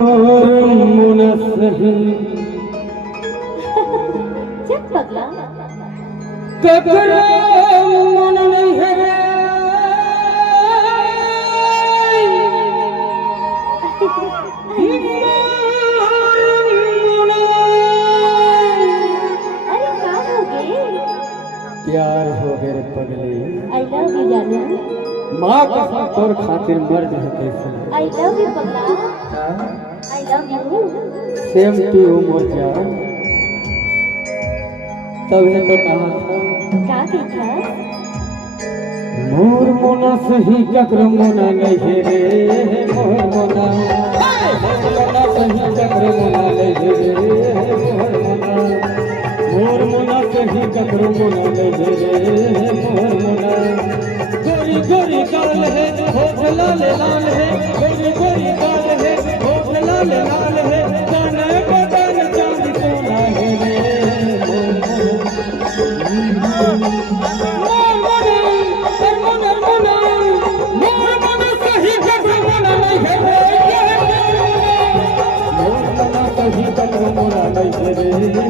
चल पगला ककरा मन नहीं है अरे क्या हो गए? प्यार हो गए पगले आई लव यू जानू। माँ कसम तोर खातिर मर जाए कैसे आई लव यू पगला। I love you. Same to you मोर जान। तभी तो कहा था क्या कहता? मोर मोना सही ककर मोना नहीं रे मोर मोना मोना सही ककर मोना नहीं रे मोर मोना सही ककर मोना नहीं रे मोर मोना गोरी गोरी गाल है होठ लाल लाल है गोरी गोरी गाल है होठ लाल लाल है काने बदन चांद सोना है रे मोर मोना